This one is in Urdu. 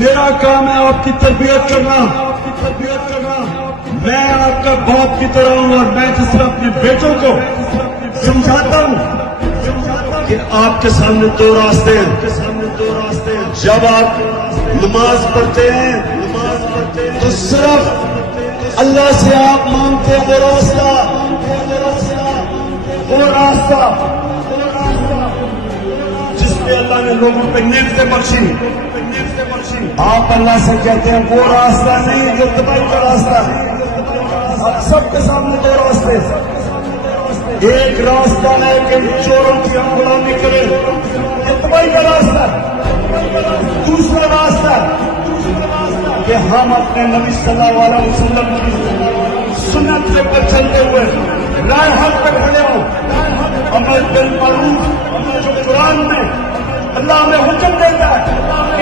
میرا کام ہے آپ کی تربیت کرنا. میں آپ کا باپ کی طرح ہوں اور میں جس طرح اپنے بیٹوں کو سمجھاتا ہوں کہ آپ کے سامنے دو راستے ہیں. جب آپ نماز پڑھتے ہیں تو صرف اللہ سے آپ مانگتے ہیں وہ راستہ جس پہ اللہ نے لوگوں پہ نعمتیں بخشی. آپ اللہ سے کہتے ہیں وہ راستہ نہیں جو تباہی کا راستہ ہے. آپ سب کے سامنے دو راستے. ایک راستہ ہے کہ چوروں کی ہم غلامی کریں، یہ تباہی کا راستہ ہے. دوسرا راستہ کہ ہم اپنے نبی صلی اللہ علیہ وسلم کی سنت پر چلتے ہوئے رائے حق پہ کھڑے ہوں. امر بالمعروف جو قرآن میں اللہ ہمیں حکم دیتا ہے